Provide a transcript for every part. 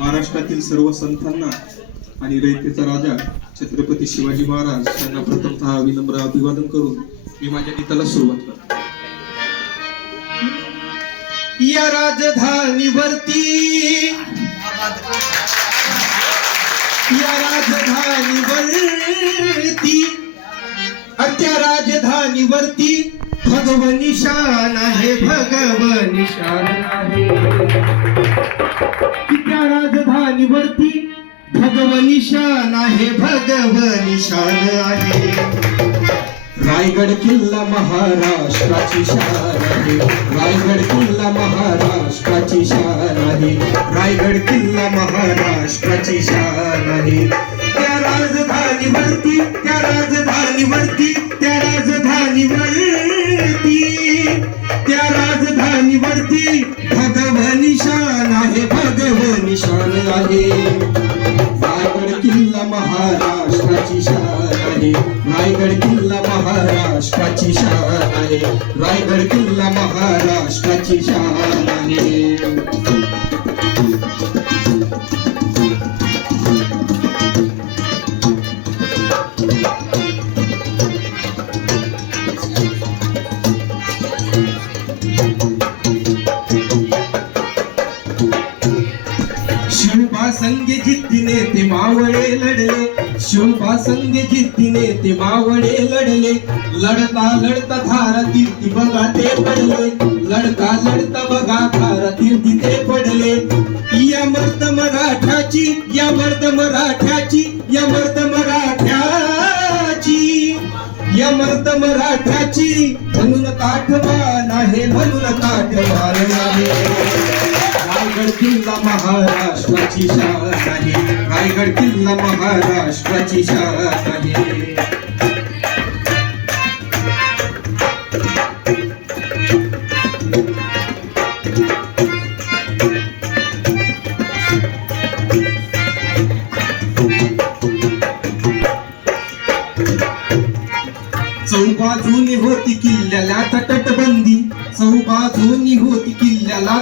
महाराष्ट्रातील सर्व संतांना आणि रयतेचा राजा छत्रपती शिवाजी महाराज यांना प्रथमतः विनम्र अभिवादन करून मी माझ्या गीताला सुरुवात करतो. या राजधानीवरती या राजधानीवरती त्या राजधानीवरती भगवनी शान आहे भगवनी शान आहे. राजधानीवरती भगवनी शान आहे भगवनी शान आहे. रायगड किल्ला महाराष्ट्राची शान आहे. रायगड किल्ला महाराष्ट्राची शान आहे. रायगड किल्ला महाराष्ट्राची शान आहे. त्या राजधानीवरती त्या राजधानीवरती महाराष्ट्राची शान आहे. रायगड किल्ला महाराष्ट्राची शान आहे. शिवबा संगे जिद्दीने ते मावळे लढले. शोभा संगे जिद्दीने ते मावळे लढले. लढता लढता धारातील तीर्थी बघा ते पडले. लढता लढता बघा धारा तीर्थी ते पडले. या मर्द मराठाची या मर्द मराठ्याची या मर्द मराठ्याची या मर्द मराठ्याची म्हणून ताठवान आहे म्हणून ताठवान आहे. किल्ला महाराष्ट्राची शान आहे. रायगड किल्ला महाराष्ट्राची शान आहे. चौबाजूनी होती किल्ल्याला तटबंदी. चौबाजूनी होती किल्ल्याला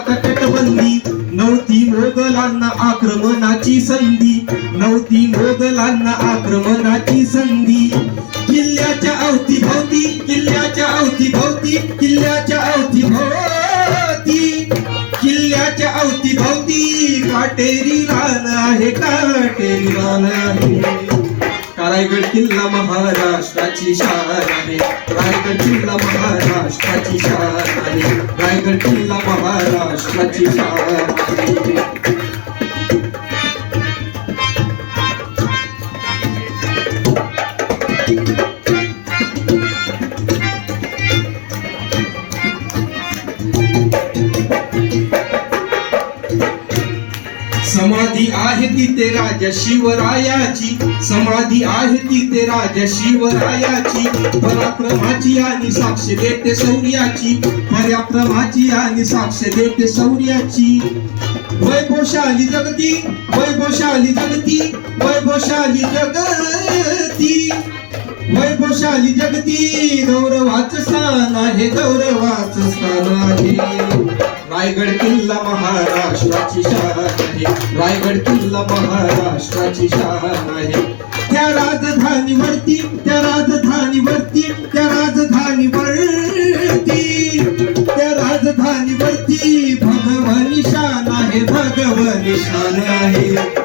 होती मोगलांना आक्रमणाची संधी. किल्ल्याच्या अवतीभोवती किल्ल्याच्या अवतीभोवती किल्ल्याच्या अवतीभोवती. किल्ल्याच्या अवतीभोवती काटेरी रान आहे काटेरी रान आहे. रायगड किल्ला महाराष्ट्राची शान आहे. रायगड किल्ला महाराष्ट्राची शान आहे. रायगड किल्ला महाराष्ट्राची शान आहे. समाधी आहे ती ते राजा शिवरायाची. समाधी आहे ती ते राजा शिवरायाची. पराक्रमाची आणि साक्ष देते शौर्याची पराक्रमाची आणि साक्ष देते शौर्याची वैभवशाली जगती वैभवशाली जगती वैभवशाली जगती. वैभवशाली जगती गौरवाच स्थान आहे गौरवाच स्थान आहे. रायगड किल्ला महाराष्ट्राची शान आहे रायगड किल्ला महाराष्ट्राची शान आहे. त्या राजधानीवरती त्या राजधानीवरती त्या राजधानीवरती त्या राजधानीवरती भगवानी शान आहे भगवानी शान आहे.